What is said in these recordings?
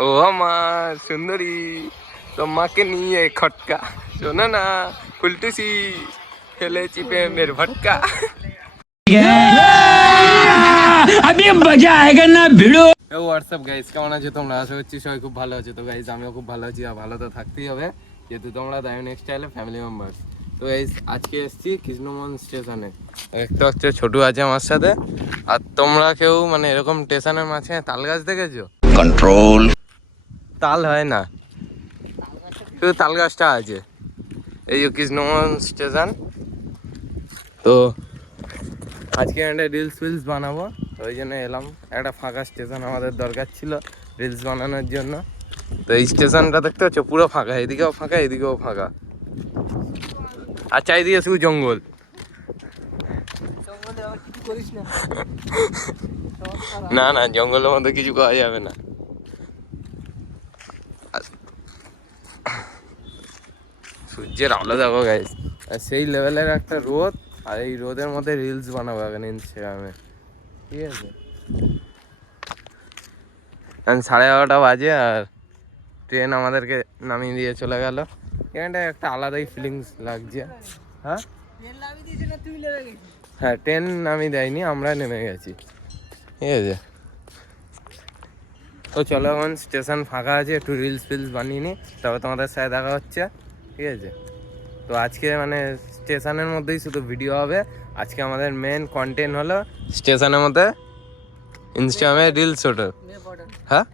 ও আমার সুন্দরী, তোমাকে নিয়ে খটকা, শোনো না ফুলটুসি, খেলেছি প্রেমের ভটকা। अभी मजा आएगा ना भिड़ो। হোয়াটসঅ্যাপ গাইস, কেমন আছো তোমরা? আশা করছি সবাই খুব ভালো আছো। তো গাইস আমিও খুব ভালো আছি, আর ভালো তো থাকতেই হবে যেহেতু তোমরা দায়ন এক্সটাইলের ফ্যামিলি মেম্বার। তো গাইস আজকে এসেছি কৃষ্ণমোহন স্টেশনে। একটা হচ্ছে ছোটু আছে আমার সাথে। আর তোমরা কেউ মানে এরকম স্টেশনের মাঝে তাল গাছ দেখেছো? কন্ট্রোল। তাল হয় না, শুধু তাল গাছটা আছে। এই যে কৃষ্ণমোহন স্টেশন। তো আজকে একটা রিলস ফিলস বানাবো, ওই জন্য এলাম। একটা ফাঁকা স্টেশন আমাদের দরকার ছিল রিলস বানানোর জন্য। তো এই স্টেশনটা দেখতে হচ্ছে পুরো ফাঁকা, এদিকেও ফাঁকা এদিকেও ফাঁকা, আর চারিদিকে শুধু জঙ্গল। না না, জঙ্গলের মধ্যে কিছু করা যাবে না। সূর্যের আলো দেখো গাইস, আর সেই লেভেলের একটা রোদ, আর এই রোদের মধ্যে রিলস বানাবো এখন ইনস্টাগ্রামে, ঠিক আছে? 11:30 বাজে আর ট্রেন আমাদেরকে নামিয়ে দিয়ে চলে গেল। এখানটা একটা আলাদাই ফিলিংস লাগছে। হ্যাঁ হ্যাঁ, ট্রেন নামিয়ে দেয়নি, আমরা নেমে গেছি, ঠিক আছে? তো চলো, এখন স্টেশন ফাঁকা আছে, একটু রিলস ফিলস বানিয়ে নিই, তবে তোমাদের সাথে দেখা হচ্ছে, ঠিক আছে? তো আজকে মানে স্টেশনের মধ্যেই শুধু ভিডিও হবে। আজকে আমাদের মেন কন্টেন্ট হলো স্টেশনের মধ্যে ইনস্টাগ্রামে রিলস ওঠো। হ্যাঁ,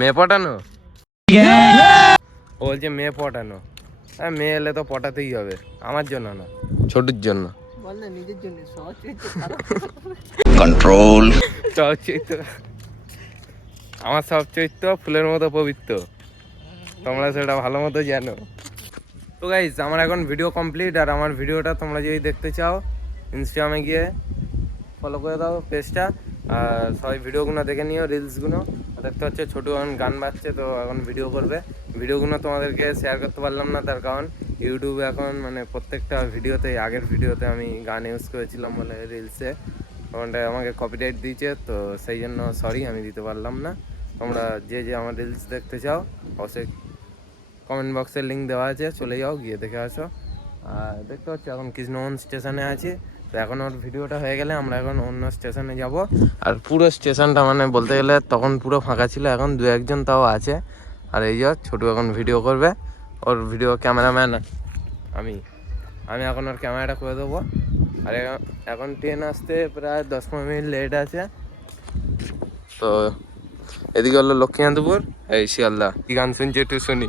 মেয়ে পটানো, ও বলছে মেয়ে পটানো। হ্যাঁ, মেয়ে এলে তো পটাতেই হবে, আমার জন্য না, ছোটুর জন্য। কন্ট্রোল। সব চরিত্র, আমার সব চরিত্র ফুলের মতো পবিত্র, তোমরা সেটা ভালো মতো জানো। তো গাইজ আমার এখন ভিডিও কমপ্লিট, আর আমার ভিডিওটা তোমরা যদি দেখতে চাও ইনস্টাগ্রামে গিয়ে ফলো করে দাও পেজটা, আর সবাই ভিডিওগুলো দেখে নিও, রিলসগুলো দেখতে হচ্ছে। ছোটো এখন গান বাজছে, তো এখন ভিডিও করবে। ভিডিওগুলো তোমাদেরকে শেয়ার করতে পারলাম না, তার কারণ ইউটিউবে এখন মানে প্রত্যেকটা ভিডিওতে, আগের ভিডিওতে আমি গান ইউজ করেছিলাম বলে রিলসে ওখানটায় আমাকে কপিরাইট দিয়েছে, তো সেই জন্য সরি, আমি দিতে পারলাম না। তোমরা যে যে আমার রিলস দেখতে চাও অবশ্যই কমেন্ট বক্সের লিঙ্ক দেওয়া আছে, চলে যাও, গিয়ে দেখে আসো। আর দেখতে হচ্ছে এখন কৃষ্ণমোহন স্টেশনে আছি। তো এখন ওর ভিডিওটা হয়ে গেলে আমরা এখন অন্য স্টেশনে যাব। আর পুরো স্টেশনটা মানে বলতে গেলে তখন পুরো ফাঁকা ছিল, এখন দু একজন তাও আছে। আর এই যে ছোটু এখন ভিডিও করবে, ওর ভিডিও ক্যামেরাম্যান আমি আমি এখন ওর ক্যামেরাটা করে দেবো। আর এখন ট্রেন আসতে প্রায় 10-15 মিনিট লেট আছে। তো এদিকে হলো লক্ষ্মীকান্তপুর, এই শিয়ালদা। কি গান শুনছি একটু শুনি।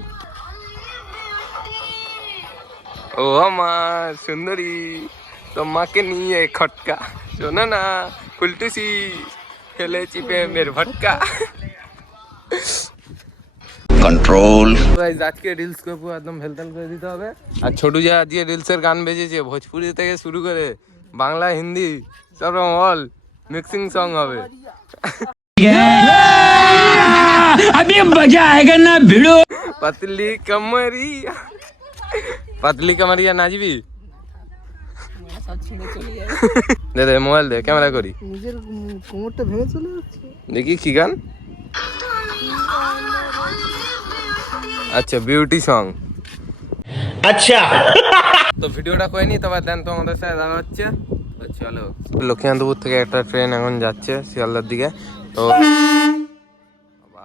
ও আমার সুন্দরী, তোমাকে নিয়ে খটকা, শোনো না ফুলটুসি, খেলেছি প্রেমের ভটকা। কন্ট্রোল। আজকে রিলস করবো, একদম ভেলতাল করে দিতে হবে। আর ছোটু যা আজকে রিলসের গান বেজেছে, ভোজপুরি থেকে শুরু করে বাংলা হিন্দি সব রকম অল মিক্সিং সং হবে। अभी मजा आएगा ना भिड़ो। पतली कमरिया, पतली कमरिया नाचबी? দে দে মোবাইল দে, ক্যামেরা করি। নিজের কোমরটা ভেঙে চলে যাচ্ছে, দেখি কি গান। আচ্ছা, বিউটি সং। আচ্ছা, তো ভিডিওটা করে নি, তবে দেন তো আমাদের সাথে দেখা হচ্ছে। চলো, লক্ষ্মীকান্তপুর থেকে একটা ট্রেন এখন যাচ্ছে শিয়ালদার দিকে। তো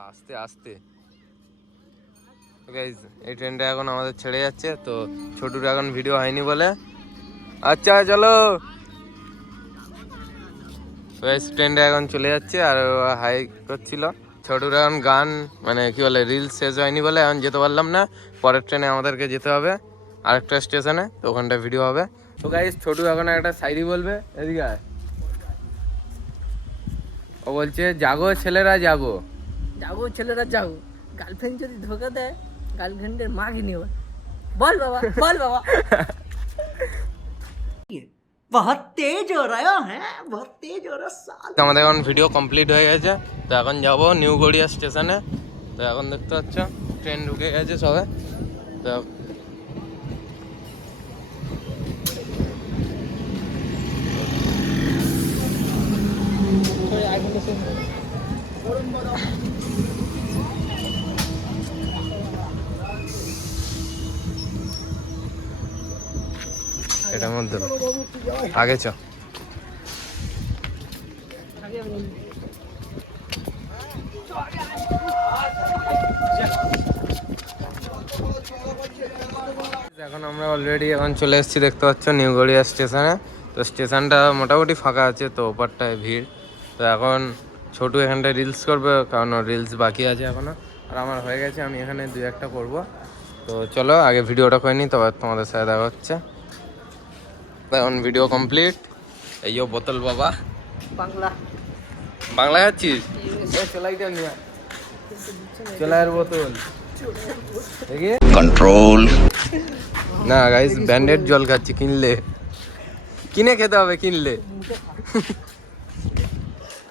আস্তে আস্তে গাইজ এই ট্রেনটা এখন আমাদের ছেড়ে যাচ্ছে। তো ছোটুর এখন ভিডিও হয়নি বলে, আচ্ছা চলো ট্রেনটা এখন চলে যাচ্ছে। আর হাই করছিল ছোটুর এখন গান মানে কি বলে রিলস শেষ হয়নি বলে এখন যেতে পারলাম না। পরের ট্রেনে আমাদেরকে যেতে হবে আরেকটা স্টেশনে, তো ওখানটা ভিডিও হবে। তো গাইজ ছোটু এখন একটা শায়রি বলবে, এদিকে আয়। ও বলছে জাগো ছেলেরা জাগো, জাগো ছেলেরা জাগো, গার্লফ্রেন্ড যদি ধোকা দেয় গার্লফ্রেন্ডের মাকে নিও। বল বাবা, বল বাবা। बहुत तेज हो रहा है, बहुत तेज हो रहा है। আমাদের এখন ভিডিও কমপ্লিট হয়ে গেছে। তো এখন যাব নিউ গড়িয়া স্টেশনে। তো এখন দেখতে পাচ্ছ ট্রেন ঢুকে গেছে সবে। তো এটার মধ্যে আগে চ। এখন আমরা অলরেডি এখন চলে এসেছি, দেখতে পাচ্ছ নিউ গড়িয়া স্টেশনে। তো স্টেশনটা মোটামুটি ফাঁকা আছে, তো ওপারটায় ভিড়। তো এখন ছোটু এখানটায় রিলস করবে, কারণ রিলস বাকি আছে এখনো, আর আমার হয়ে গেছে, আমি এখানে 2-1টা করবো। তো চলো আগে ভিডিওটা করে নিই, তবে তোমাদের সাথে দেখা হচ্ছে। এখন ভিডিও কমপ্লিট। এই বোতল বাবা, বাংলা বাংলা খাচ্ছিস? চলাইটা নিয়ে চলাইয়ের বোতল কন্ট্রোল না গাইস, ব্যান্ডেড জল খাচ্ছি, কিনে খেতে হবে কিনলে।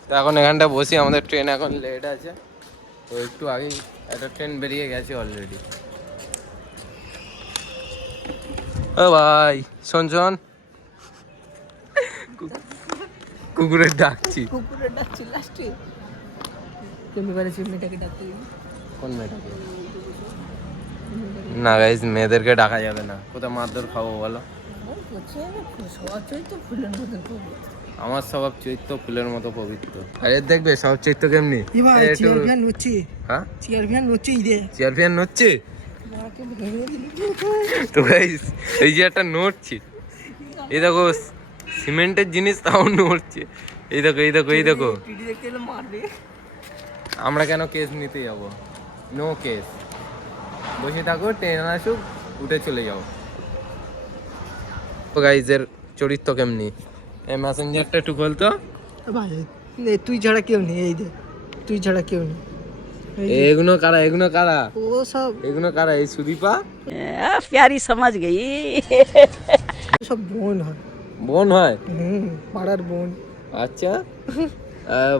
তো এখন এখানটা বসি, আমাদের ট্রেন এখন লেট আছে, তো একটু আগেই একটা ট্রেন বেরিয়ে গেছে অলরেডি। ও ভাই শোন শোন, কুকুরের ডাকছি, কুকুরের ডাকছি লাস্টে। তুমি বলেছি মেয়েটাকে ডাকতে দিবি? কোন মেয়েটাকে? না গাইস, মেয়েদেরকে ডাকা যাবে না, কোথাও মারধর খাবো বলো? সবার চরিত্র ফুলের মতন পবিত্র। আমার স্বভাব চরিত্র ফুলের মতো পবিত্র। আরে দেখবে সব চরিত্র কেমনি? চেয়ার ফ্যান হচ্ছে, হ্যাঁ চেয়ার ফ্যান হচ্ছে ইদে চেয়ার ফ্যান নড়ছে। মাকে ভেঙে দিলি। তো গাইস এই যে একটা নড়ছে, এই দেখো সিমেন্টের জিনিস তাও নড়ছে, এই দেখো এই দেখো এই দেখো। টিডি দেখতে এলে মারবে। আমরা কেন কেস নিতে যাব? নো কেস, বসে থাকো, ট্রেন আসুক, উঠে চলে যাও। তো গাইজের চরিত্র কেমনি? এই ম্যাসেঞ্জারটা একটু বলতো। ভাই তুই ছাড়া কেউ নেই, এই দে তুই ছাড়া কেউ নেই। এগুলো কারা? এগুলো কারা? ও সব এগুলো কারা? এই সুদীপা प्यारी समझ गई। সব বোন হয়। বোন হয়? পাড়ার বোন। আচ্ছা,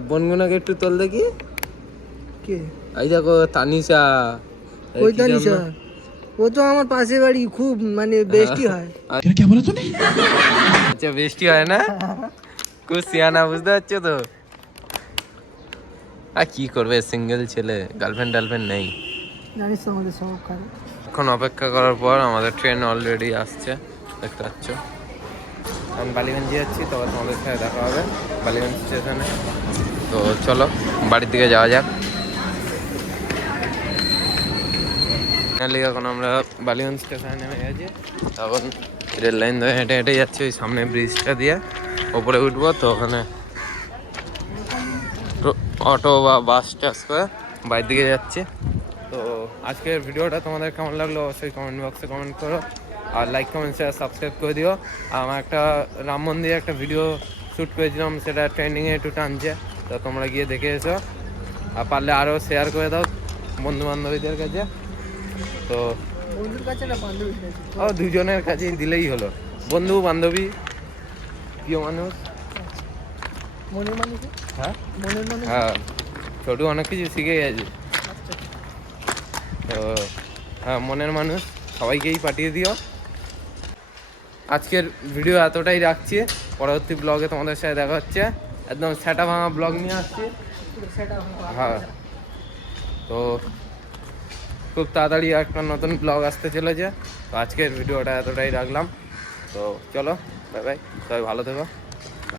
বোনগুলোকে একটু তোল দেখি। কে? এই দেখো তানিশা। ওই তানিশা, ও তো আমার পাশে বাড়ি, খুব মানে বেস্টি হয়। আচ্ছা বৃষ্টি হয় না? খুব সিয়ানা, বুঝতে পারছো তো? আর কি করবে, সিঙ্গেল ছেলে, গার্লফ্রেন্ড টার্লফ্রেন্ড নেই। জানিস তো আমাদের সব খারাপ। এখন অপেক্ষা করার পর আমাদের ট্রেন অলরেডি আসছে, দেখতে পাচ্ছ। আমি বালিগঞ্জে যাচ্ছি, তবে তোমাদের সাথে দেখা হবে বালিগঞ্জ স্টেশনে। তো চলো বাড়ির দিকে যাওয়া যাক। এখন আমরা বালিগঞ্জ স্টেশনে নেমে গেছি, তখন রেল লাইন ধরে হেঁটে হেঁটে যাচ্ছি, ওই সামনে ব্রিজটা দিয়ে ওপরে উঠবো। তো ওখানে অটো বা বাস টাস করে বাড়ির দিকে যাচ্ছি। তো আজকের ভিডিওটা তোমাদের কেমন লাগলো অবশ্যই কমেন্ট বক্সে কমেন্ট করো, আর লাইক কমেন্ট শেয়ার সাবস্ক্রাইব করে দিও। আর আমার একটা রাম মন্দিরে একটা ভিডিও শ্যুট করেছিলাম, সেটা ট্রেন্ডিংয়ে একটু টানছে, তো তোমরা গিয়ে দেখে এসো, আর পারলে আরও শেয়ার করে দাও বন্ধু বান্ধবীদের কাছে। তো বন্ধুর কাছে না বান্ধবীর কাছে? ও দুজনের কাছেই দিলেই হলো, বন্ধু বান্ধবী প্রিয় মানুষ। মনের মানুষ। হ্যাঁ মনের মানুষ। হ্যাঁ, ছোটু অনেক কিছু শিখে গেছে। তো হ্যাঁ, মনের মানুষ সবাইকেই পাঠিয়ে দিও। আজকের ভিডিও এতটাই রাখছি, পরবর্তী ব্লগে তোমাদের সাথে দেখা হচ্ছে। একদম সেটা ভাঙা ব্লগ নিয়ে আসছি। হ্যাঁ, তো খুব তাড়াতাড়ি একটা নতুন ব্লগ আসতে চলেছে। তো আজকের ভিডিওটা এতটাই রাখলাম। তো চলো বাই বাই, সবাই ভালো থেকো।